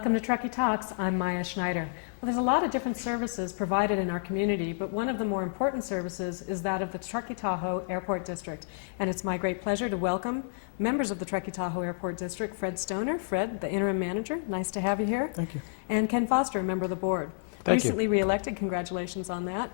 Welcome to Truckee Talks. I'm Maya Schneider. Well, there's a lot of different services provided in our community, but one of the more important services is that of the Truckee Tahoe Airport District. And it's my great pleasure to welcome members of the Truckee Tahoe Airport District, Phred Stoner. Phred, the interim manager, nice to have you here. Thank you. And Ken Foster, a member of the board. Thank you. Recently re-elected, congratulations on that.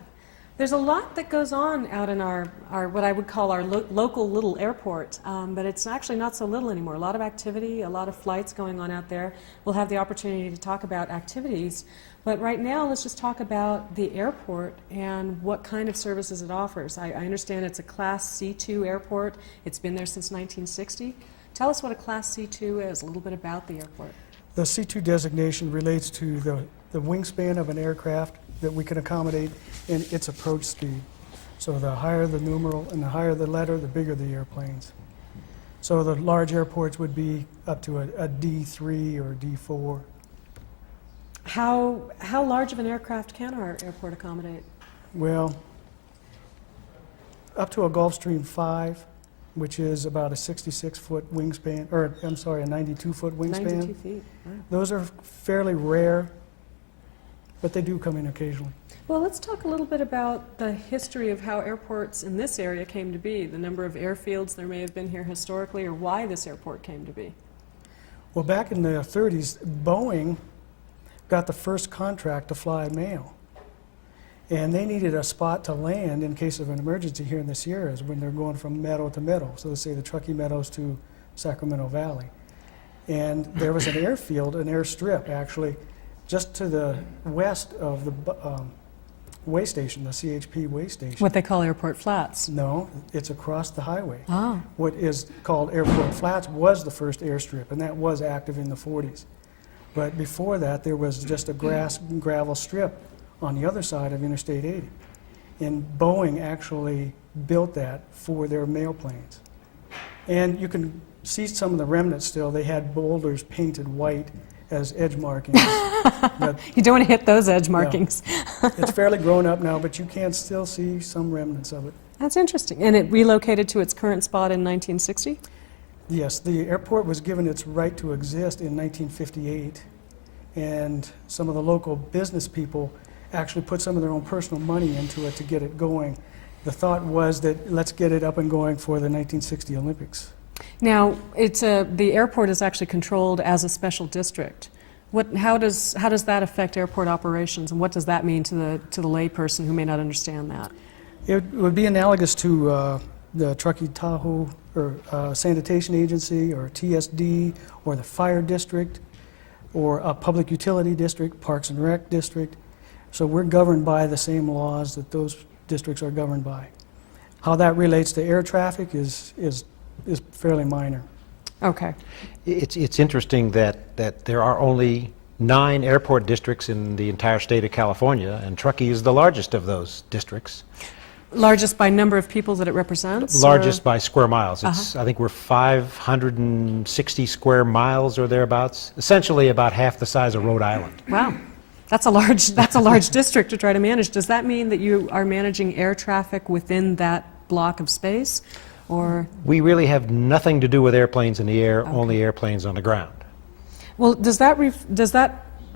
There's a lot that goes on out in our what I would call our local little airport, but it's actually not so little anymore. A lot of activity, a lot of flights going on out there. We'll have the opportunity to talk about activities, but right now let's just talk about the airport and what kind of services it offers. I understand it's a Class C2 airport. It's been there since 1960. Tell us what a Class C2 is, a little bit about the airport. The C2 designation relates to the wingspan of an aircraft that we can accommodate in its approach speed. So the higher the numeral and the higher the letter, the bigger the airplanes. So the large airports would be up to a D3 or D4. How large of an aircraft can our airport accommodate? Well, up to a Gulfstream 5, which is about a 66-foot wingspan, or I'm sorry, a 92-foot wingspan. 92 feet. Wow. Those are fairly rare, but they do come in occasionally. Well, let's talk a little bit about the history of how airports in this area came to be, the number of airfields there may have been here historically, or why this airport came to be. Well, back in the 30s, Boeing got the first contract to fly mail. And they needed a spot to land in case of an emergency here in the Sierras when they're going from meadow to meadow. So let's say the Truckee Meadows to Sacramento Valley. And there was an airfield, an airstrip actually, just to the west of the way station, the CHP way station. What they call airport flats. No, it's across the highway. Ah. What is called Airport Flats was the first airstrip, and that was active in the 40s. But before that, there was just a grass and gravel strip on the other side of Interstate 80. And Boeing actually built that for their mail planes. And you can see some of the remnants still. They had boulders painted white as edge markings. But You don't want to hit those edge markings. it's fairly grown up now, but you can still see some remnants of it. That's interesting. And it relocated to its current spot in 1960? Yes, the airport was given its right to exist in 1958, and some of the local business people actually put some of their own personal money into it to get it going. The thought was that let's get it up and going for the 1960 Olympics. Now, the airport is actually controlled as a special district. How does that affect airport operations, and what does that mean to the layperson who may not understand that? It would be analogous to the Truckee Tahoe or Sanitation Agency or TSD or the Fire District or a Public Utility District, Parks and Rec District. So we're governed by the same laws that those districts are governed by. How that relates to air traffic is fairly minor. Okay. It's interesting that there are only 9 airport districts in the entire state of California, and Truckee is the largest of those districts. Largest by number of people that it represents? Largest by square miles. I think we're 560 square miles or thereabouts, essentially about half the size of Rhode Island. Wow. That's a large district to try to manage. Does that mean that you are managing air traffic within that block of space? Or We really have nothing to do with airplanes in the air, only airplanes on the ground. well, does that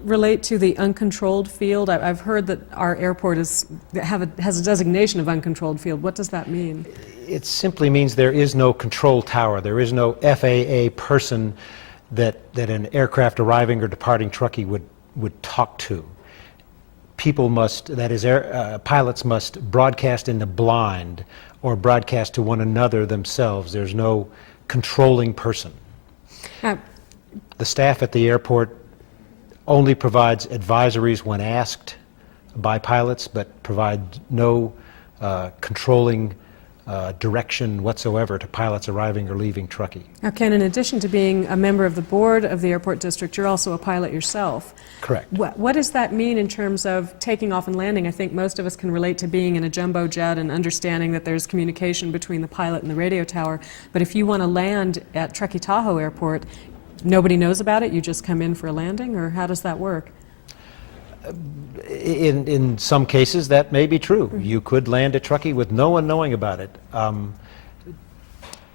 relate to the uncontrolled field? I've heard that our airport has a designation of uncontrolled field. What does that mean? It simply means there is no control tower. There is no FAA person that an aircraft arriving or departing Truckee would talk to. People must, that is, pilots must broadcast in the blind or broadcast to one another themselves. There's no controlling person. The staff at the airport only provides advisories when asked by pilots, but provide no controlling direction whatsoever to pilots arriving or leaving Truckee. Now, Ken, in addition to being a member of the board of the airport district, you're also a pilot yourself. Correct. What does that mean in terms of taking off and landing? I think most of us can relate to being in a jumbo jet and understanding that there's communication between the pilot and the radio tower. But if you want to land at Truckee Tahoe Airport, nobody knows about it? You just come in for a landing, or how does that work? In some cases, that may be true. You could land at Truckee with no one knowing about it.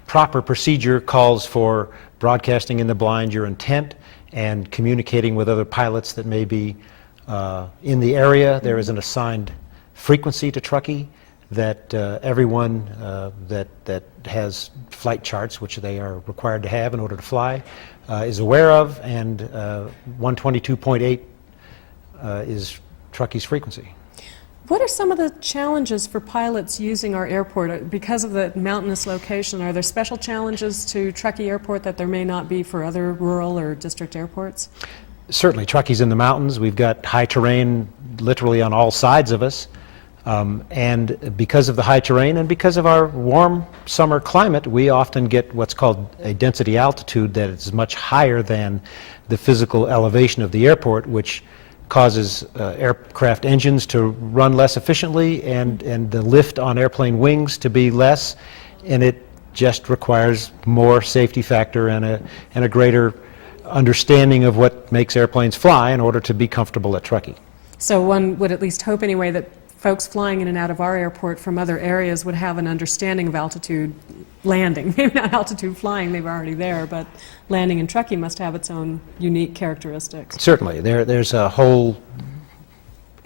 Proper procedure calls for broadcasting in the blind your intent and communicating with other pilots that may be in the area. There is an assigned frequency to Truckee that everyone that has flight charts, which they are required to have in order to fly, is aware of, and 122.8 is Truckee's frequency. What are some of the challenges for pilots using our airport? Because of the mountainous location, are there special challenges to Truckee Airport that there may not be for other rural or district airports? Certainly, Truckee's in the mountains. We've got high terrain literally on all sides of us. And because of the high terrain and because of our warm summer climate, we often get what's called a density altitude that is much higher than the physical elevation of the airport, which causes aircraft engines to run less efficiently and the lift on airplane wings to be less, and it just requires more safety factor and a greater understanding of what makes airplanes fly in order to be comfortable at Truckee. So one would at least hope anyway that folks flying in and out of our airport from other areas would have an understanding of altitude landing. Maybe not altitude flying, they were already there, but landing in Truckee must have its own unique characteristics. Certainly. There's a whole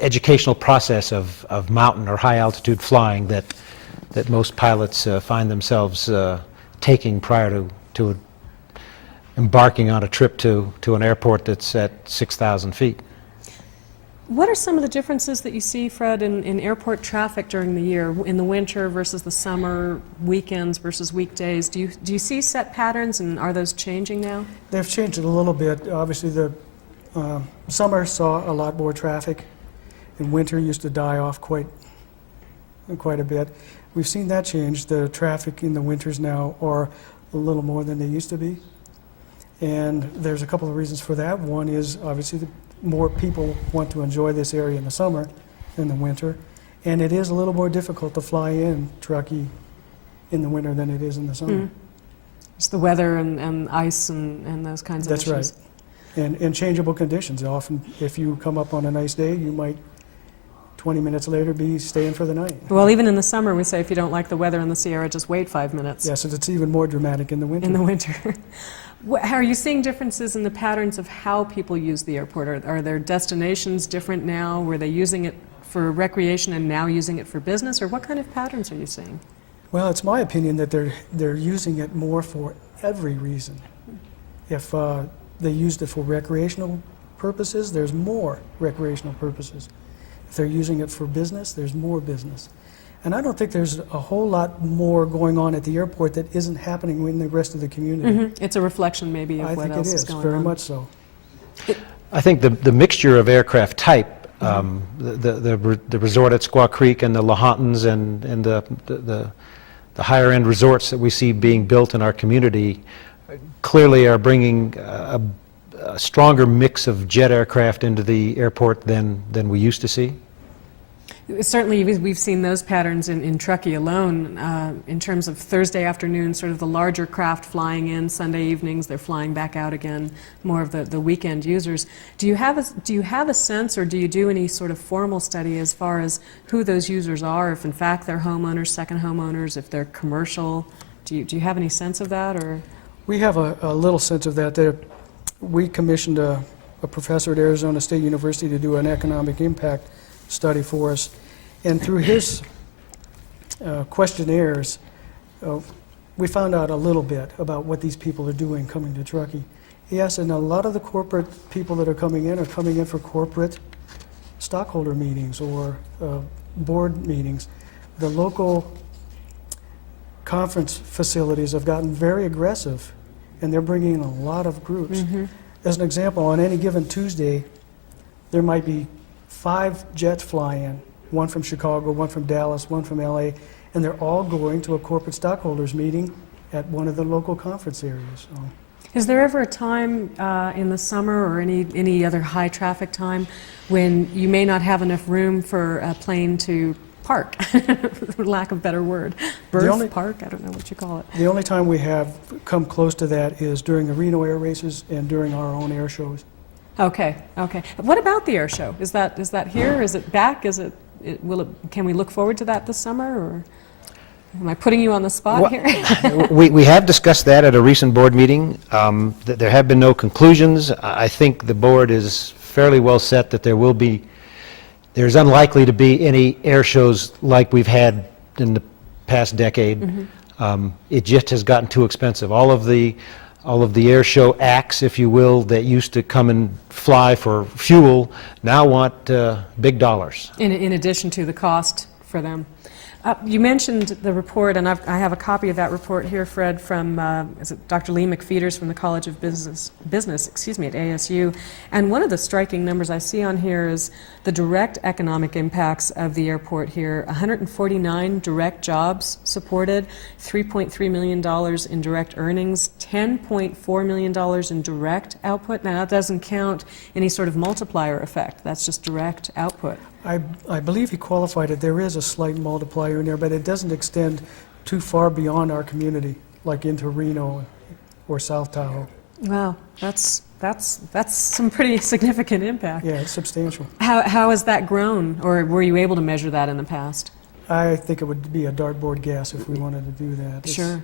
educational process of mountain or high altitude flying that most pilots find themselves taking prior to embarking on a trip to an airport that's at 6,000 feet. What are some of the differences that you see, Phred, in airport traffic during the year, in the winter versus the summer, weekends versus weekdays? Do you see set patterns, and are those changing now? They've changed it a little bit. Obviously, the summer saw a lot more traffic, and winter used to die off quite a bit. We've seen that change. The traffic in the winters now are a little more than they used to be, and there's a couple of reasons for that. One is obviously more people want to enjoy this area in the summer than the winter, and it is a little more difficult to fly in Truckee in the winter than it is in the summer. Mm. It's the weather and ice and those kinds of That's issues. right. And changeable conditions. Often, if you come up on a nice day, you might 20 minutes later be staying for the night. Well, even in the summer, we say if you don't like the weather in the Sierra, just wait 5 minutes. Yes, and it's even more dramatic in the winter. In the winter. Are you seeing differences in the patterns of how people use the airport? Are their destinations different now? Were they using it for recreation and now using it for business? Or what kind of patterns are you seeing? Well, it's my opinion that they're using it more for every reason. If they used it for recreational purposes, there's more recreational purposes. If they're using it for business, there's more business. And I don't think there's a whole lot more going on at the airport that isn't happening in the rest of the community. Mm-hmm. It's a reflection maybe of what else is going on. Very much so. I think the mixture of aircraft type, the resort at Squaw Creek and the Lahontan's and the higher end resorts that we see being built in our community clearly are bringing a stronger mix of jet aircraft into the airport than we used to see. Certainly, we've seen those patterns in Truckee alone in terms of Thursday afternoon, sort of the larger craft flying in, Sunday evenings they're flying back out again, more of the weekend users. Do you have a sense, or do you do any sort of formal study as far as who those users are, if in fact they're homeowners, second homeowners, if they're commercial? Do you have any sense of that? Or We have a little sense of that. We commissioned a professor at Arizona State University to do an economic impact study for us. And through his questionnaires, we found out a little bit about what these people are doing coming to Truckee. Yes, and a lot of the corporate people that are coming in for corporate stockholder meetings or board meetings. The local conference facilities have gotten very aggressive, and they're bringing in a lot of groups. Mm-hmm. As an example, on any given Tuesday, there might be 5 jets fly in, one from Chicago, one from Dallas, one from LA, and they're all going to a corporate stockholders meeting at one of the local conference areas. So. Is there ever a time in the summer or any other high traffic time when you may not have enough room for a plane to park, for lack of a better word? Park? I don't know what you call it. The only time we have come close to that is during the Reno air races and during our own air shows. Okay. What about the air show? Is that here? Is it back? Can we look forward to that this summer? Or? Am I putting you on the spot What- here? We have discussed that at a recent board meeting. There have been no conclusions. I think the board is fairly well set that there's unlikely to be any air shows like we've had in the past decade. It just has gotten too expensive. All of the air show acts, if you will, that used to come and fly for fuel, now want big dollars. In addition to the cost for them. You mentioned the report, and I have a copy of that report here, Phred, from is it Dr. Lee McFeeters from the College of Business, at ASU. And one of the striking numbers I see on here is the direct economic impacts of the airport here. 149 direct jobs supported, $3.3 million in direct earnings, $10.4 million in direct output. Now, that doesn't count any sort of multiplier effect. That's just direct output. I believe he qualified it. There is a slight multiplier in there, but it doesn't extend too far beyond our community, like into Reno or South Tahoe. Wow, that's some pretty significant impact. Yeah, it's substantial. How has that grown, or were you able to measure that in the past? I think it would be a dartboard guess if we wanted to do that. Sure.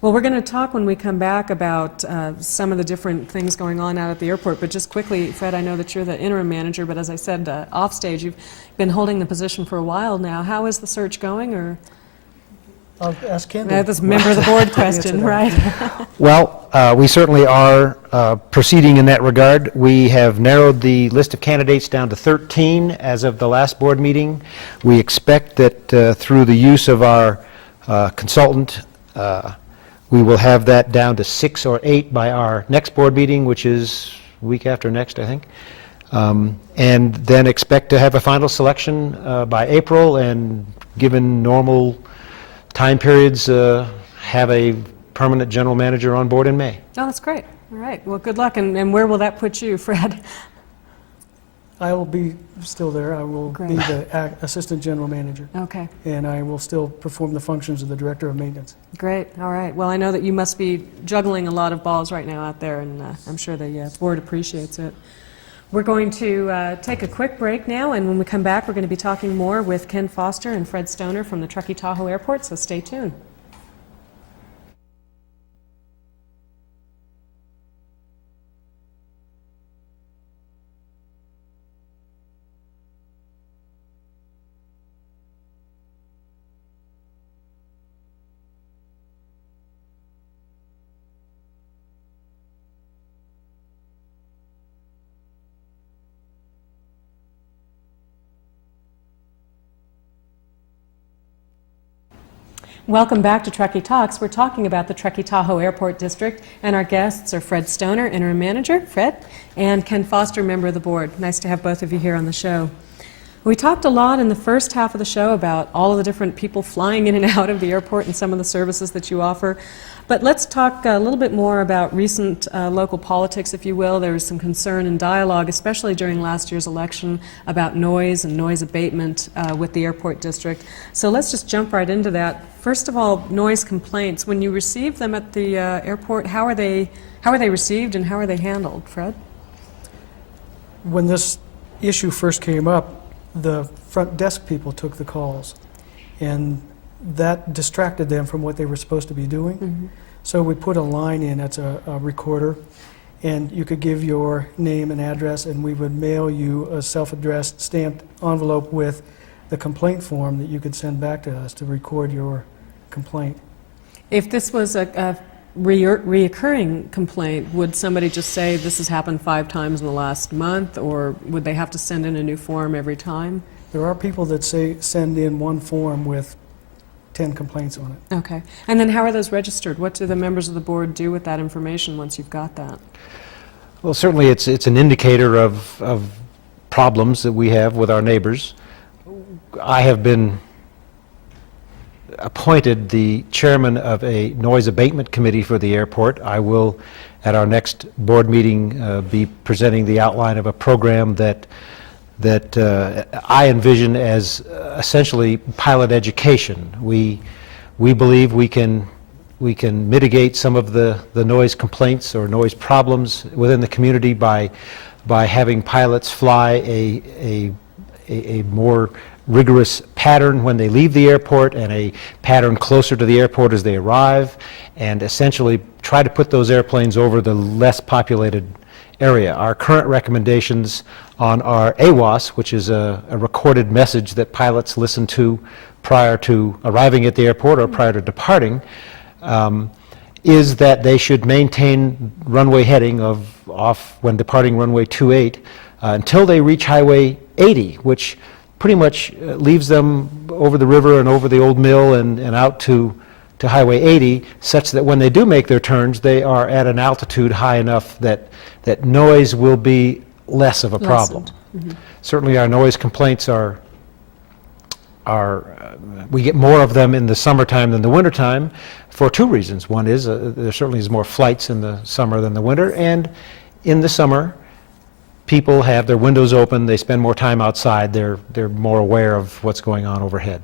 Well, we're going to talk when we come back about some of the different things going on out at the airport, but just quickly, Phred, I know that you're the interim manager, but as I said off stage, you've been holding the position for a while now. How is the search going, or? I'll ask Ken. That's a member of the board question, right? Well, we certainly are proceeding in that regard. We have narrowed the list of candidates down to 13 as of the last board meeting. We expect that through the use of our consultant, we will have that down to 6 or 8 by our next board meeting, which is week after next, I think. And then expect to have a final selection by April, and given normal time periods, have a permanent general manager on board in May. Oh, that's great. All right. Well, good luck. And where will that put you, Phred? I will be still there. I will Great. be the assistant general manager, Okay. and I will still perform the functions of the director of maintenance. Great. All right. Well, I know that you must be juggling a lot of balls right now out there, and I'm sure the board appreciates it. We're going to take a quick break now, and when we come back, we're going to be talking more with Ken Foster and Phred Stoner from the Truckee Tahoe Airport, so stay tuned. Welcome back to Truckee Talks. We're talking about the Truckee Tahoe Airport District, and our guests are Phred Stoner, interim manager, Phred, and Ken Foster, member of the board. Nice to have both of you here on the show. We talked a lot in the first half of the show about all of the different people flying in and out of the airport and some of the services that you offer. But let's talk a little bit more about recent local politics, if you will. There was some concern and dialogue, especially during last year's election, about noise and noise abatement with the airport district. So let's just jump right into that. First of all, noise complaints. When you receive them at the airport, how are they received and how are they handled, Phred? When this issue first came up, the front desk people took the calls, and that distracted them from what they were supposed to be doing. Mm-hmm. So we put a line in, that's a recorder, and you could give your name and address, and we would mail you a self-addressed stamped envelope with the complaint form that you could send back to us to record your complaint. If this was a reoccurring complaint, would somebody just say this has happened 5 times in the last month, or would they have to send in a new form every time? There are people that send in one form with 10 complaints on it. Okay. And then how are those registered? What do the members of the board do with that information once you've got that? Well, certainly it's an indicator of problems that we have with our neighbors. I have been appointed the chairman of a noise abatement committee for the airport. I will, at our next board meeting, be presenting the outline of a program that I envision as essentially pilot education. We believe we can mitigate some of the noise complaints or noise problems within the community by having pilots fly a more rigorous pattern when they leave the airport and a pattern closer to the airport as they arrive, and essentially try to put those airplanes over the less populated area. Our current recommendations on our AWAS, which is a recorded message that pilots listen to prior to arriving at the airport or prior to departing, is that they should maintain runway heading off when departing runway 28 until they reach Highway 80, which pretty much leaves them over the river and over the old mill and out to Highway 80, such that when they do make their turns, they are at an altitude high enough that noise will be less of a problem. Certainly our noise complaints are we get more of them in the summertime than the wintertime for two reasons. One is there certainly is more flights in the summer than the winter, and in the summer people have their windows open, they spend more time outside, they're more aware of what's going on overhead.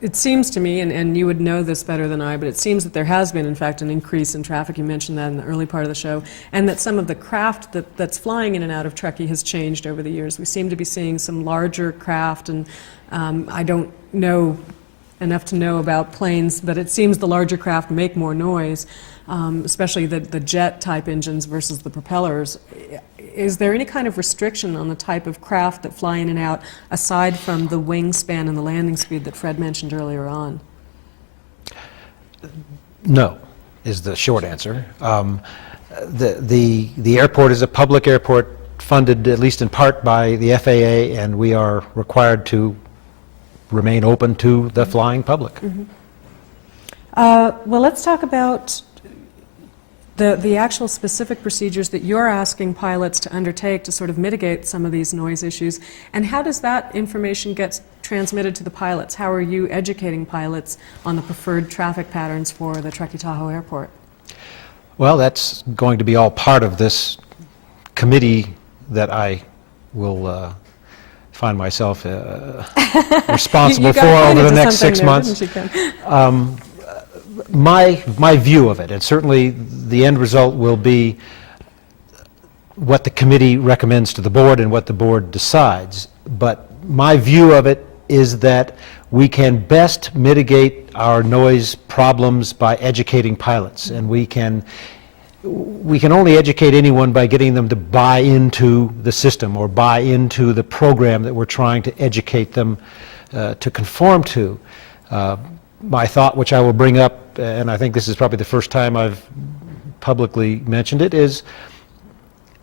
It seems to me, and you would know this better than I, but it seems that there has been, in fact, an increase in traffic. You mentioned that in the early part of the show, and that some of the craft that's flying in and out of Truckee has changed over the years. We seem to be seeing some larger craft, and I don't know enough to know about planes, but it seems the larger craft make more noise, especially the jet-type engines versus the propellers. Is there any kind of restriction on the type of craft that fly in and out, aside from the wingspan and the landing speed that Phred mentioned earlier on? No, is the short answer. The airport is a public airport funded at least in part by the FAA, and we are required to remain open to the flying public. Well, let's talk about the actual specific procedures that you're asking pilots to undertake to sort of mitigate some of these noise issues, and how does that information get transmitted to the pilots? How are you educating pilots on the preferred traffic patterns for the Truckee Tahoe Airport? Well, that's going to be all part of this committee that I will find myself responsible for over the next 6 months. My view of it, and certainly the end result will be what the committee recommends to the board and what the board decides, but my view of it is that we can best mitigate our noise problems by educating pilots, and we can only educate anyone by getting them to buy into the system or buy into the program that we're trying to educate them to conform to. My thought, which I will bring up, and I think this is probably the first time I've publicly mentioned it, is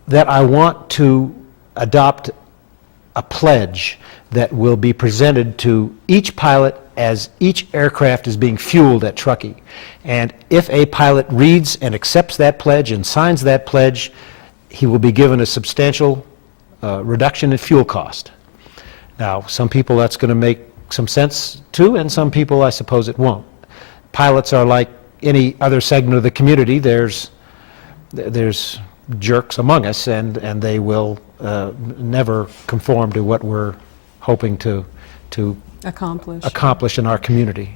that I want to adopt a pledge that will be presented to each pilot as each aircraft is being fueled at Truckee. And if a pilot reads and accepts that pledge and signs that pledge, he will be given a substantial reduction in fuel cost. Now, some people that's going to make some sense to, and some people I suppose it won't. Pilots are like any other segment of the community. There's jerks among us, and they will never conform to what we're hoping to accomplish in our community.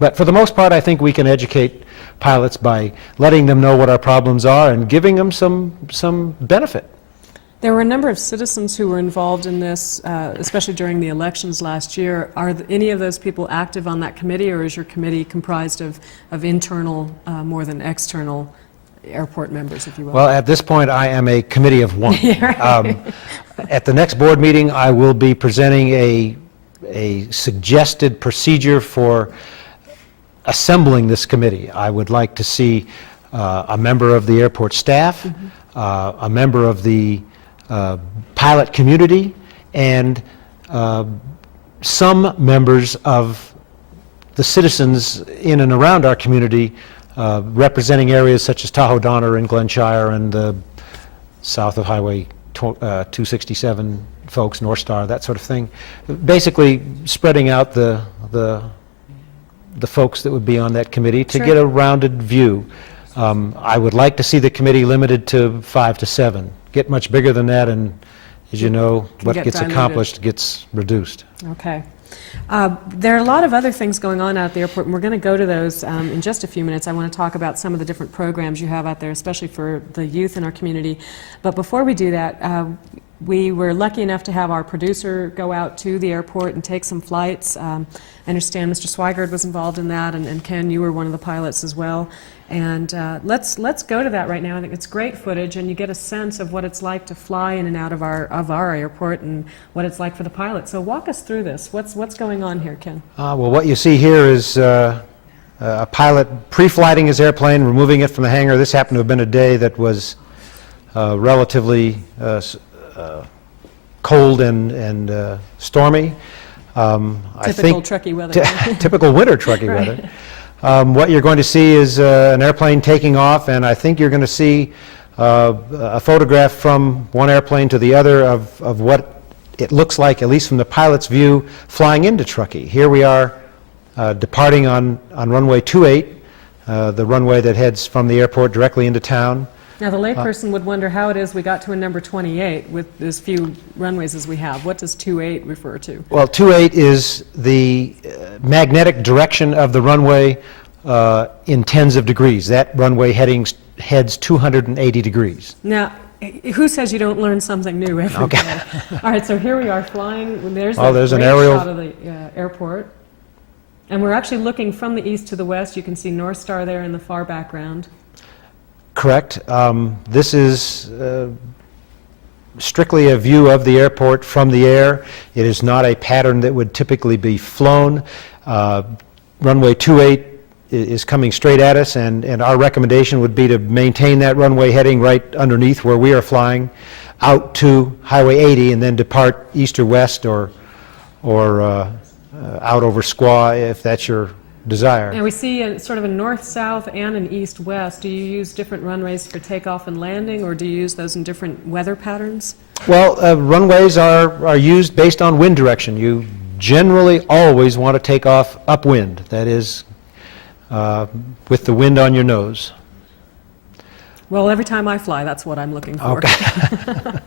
But for the most part, I think we can educate pilots by letting them know what our problems are and giving them some benefit. There were a number of citizens who were involved in this, especially during the elections last year. Are any of those people active on that committee, or is your committee comprised of internal more than external airport members, if you will? Well, at this point, I am a committee of one. Right. At the next board meeting, I will be presenting a suggested procedure for assembling this committee. I would like to see a member of the airport staff, a member of the pilot community, and some members of the citizens in and around our community representing areas such as Tahoe Donner and Glenshire and the south of Highway 267 folks, North Star, that sort of thing. Basically spreading out the folks that would be on that committee to get a rounded view. I would like to see the committee limited to 5 to 7. Get much bigger than that, and as you know, what gets accomplished gets reduced. Okay. There are a lot of other things going on out at the airport, and we're going to go to those in just a few minutes. I want to talk about some of the different programs you have out there, especially for the youth in our community. But before we do that, We were lucky enough to have our producer go out to the airport and take some flights. I understand Mr. Swigard was involved in that, and Ken, you were one of the pilots as well. And let's go to that right now. I think it's great footage, and you get a sense of what it's like to fly in and out of our airport and what it's like for the pilot. So walk us through this. What's going on here, Ken? Well, what you see here is a pilot pre-flighting his airplane, removing it from the hangar. This happened to have been a day that was relatively cold and stormy. Typical Truckee weather. Typical winter Truckee weather. What you're going to see is an airplane taking off, and I think you're going to see a photograph from one airplane to the other of what it looks like, at least from the pilot's view, flying into Truckee. Here we are departing on runway 28, the runway that heads from the airport directly into town. Now, the layperson would wonder how it is we got to a number 28 with as few runways as we have. What does 28 refer to? Well, 28 is the magnetic direction of the runway in tens of degrees. That runway heads 280 degrees. Now, who says you don't learn something new every day? All right, so here we are flying. There's an great aerial shot of the airport. And we're actually looking from the east to the west. You can see North Star there in the far background. Correct. This is strictly a view of the airport from the air. It is not a pattern that would typically be flown. Runway 28 is coming straight at us, and our recommendation would be to maintain that runway heading right underneath where we are flying out to Highway 80 and then depart east or west or out over Squaw if that's your desire. Now we see sort of a north-south and an east-west. Do you use different runways for takeoff and landing, or do you use those in different weather patterns? Well, runways are used based on wind direction. You generally always want to take off upwind, that is, with the wind on your nose. Well, every time I fly, that's what I'm looking for. Okay.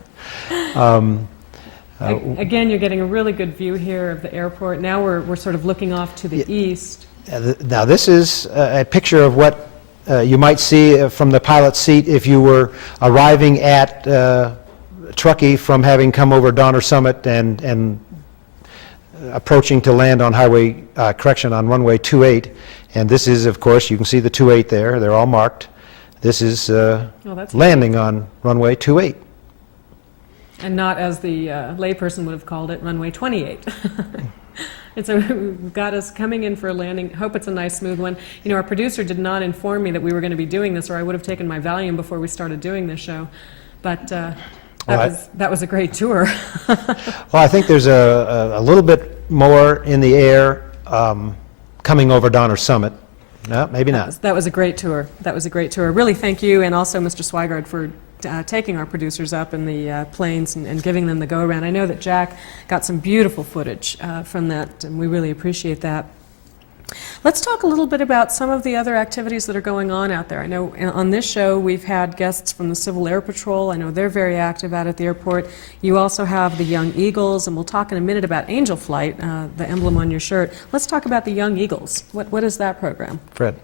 Again, you're getting a really good view here of the airport. Now we're sort of looking off to the east. Now this is a picture of what you might see from the pilot's seat if you were arriving at Truckee from having come over Donner Summit and approaching to land on on runway 28. And this is, of course, you can see the 28 there. They're all marked. This is landing on runway 28. And not, as the layperson would have called it, runway 28. And so we've got us coming in for a landing. Hope it's a nice, smooth one. You know, our producer did not inform me that we were going to be doing this, or I would have taken my Valium before we started doing this show. But that was a great tour. Well, I think there's a little bit more in the air coming over Donner Summit. No, maybe not. That was a great tour. That was a great tour. Really, thank you, and also Mr. Swigard for taking our producers up in the planes and giving them the go-around. I know that Jack got some beautiful footage from that, and we really appreciate that. Let's talk a little bit about some of the other activities that are going on out there. I know on this show we've had guests from the Civil Air Patrol. I know they're very active out at the airport. You also have the Young Eagles, and we'll talk in a minute about Angel Flight, the emblem on your shirt. Let's talk about the Young Eagles. What is that program? Phred.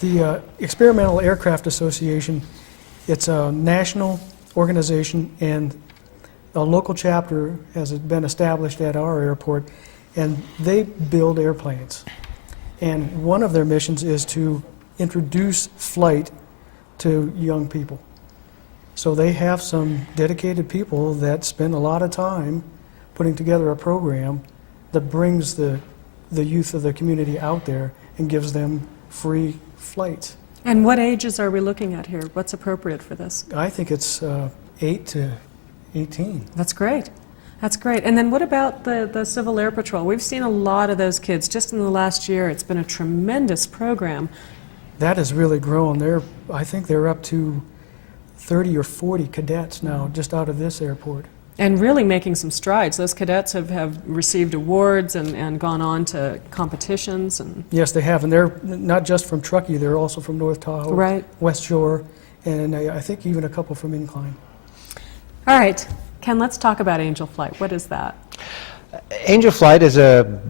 The Experimental Aircraft Association, it's a national organization, and a local chapter has been established at our airport, and they build airplanes. And one of their missions is to introduce flight to young people. So they have some dedicated people that spend a lot of time putting together a program that brings the youth of the community out there and gives them free flights. And what ages are we looking at here? What's appropriate for this? I think it's 8 to 18. That's great. That's great. And then what about the Civil Air Patrol? We've seen a lot of those kids just in the last year. It's been a tremendous program. That has really grown. I think they're up to 30 or 40 cadets now just out of this airport. And really making some strides. Those cadets have received awards and gone on to competitions. And yes, they have. And they're not just from Truckee, they're also from North Tahoe, right. West Shore, and I think even a couple from Incline. All right. Ken, let's talk about Angel Flight. What is that? Angel Flight is a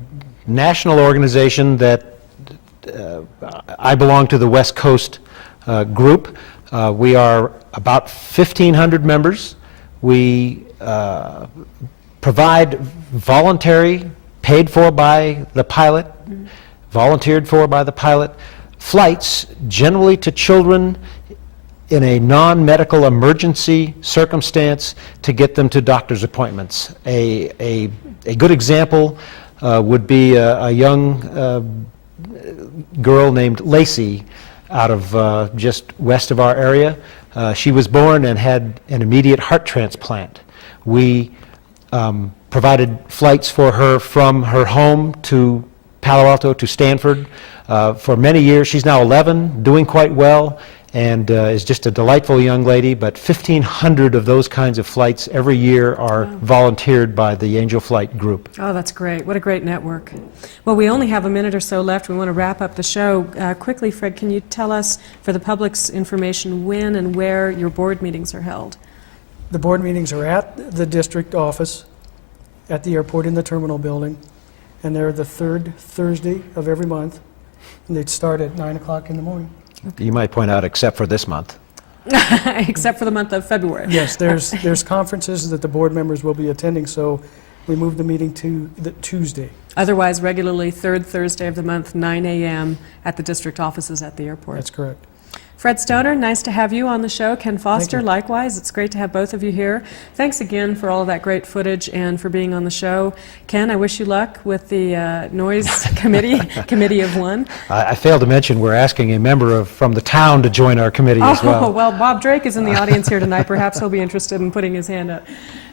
national organization that I belong to the West Coast group. We are about 1,500 members. We provide voluntary, paid for by the pilot, volunteered for by the pilot, flights generally to children in a non-medical emergency circumstance to get them to doctor's appointments. A good example would be a young girl named Lacey out of just west of our area. She was born and had an immediate heart transplant. We provided flights for her from her home to Palo Alto to Stanford for many years. She's now 11, doing quite well, and is just a delightful young lady, but 1,500 of those kinds of flights every year are volunteered by the Angel Flight group. Oh, that's great. What a great network. Well, we only have a minute or so left. We want to wrap up the show. Quickly, Phred, can you tell us, for the public's information, when and where your board meetings are held? The board meetings are at the district office, at the airport in the terminal building, and they're the third Thursday of every month, and they'd start at 9 o'clock in the morning. You might point out, except for this month. Except for the month of February. Yes, there's conferences that the board members will be attending, so we moved the meeting to the Tuesday. Otherwise, regularly, third Thursday of the month, 9 a.m. at the district offices at the airport. That's correct. Phred Stoner, nice to have you on the show. Ken Foster, you. likewise. It's great to have both of you here. Thanks again for all of that great footage and for being on the show. Ken, I wish you luck with the noise committee of one. I failed to mention we're asking a member from the town to join our committee as well. Oh, well, Bob Drake is in the audience here tonight. Perhaps he'll be interested in putting his hand up.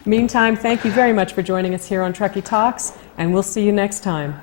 Meantime, thank you very much for joining us here on Truckee Talks, and we'll see you next time.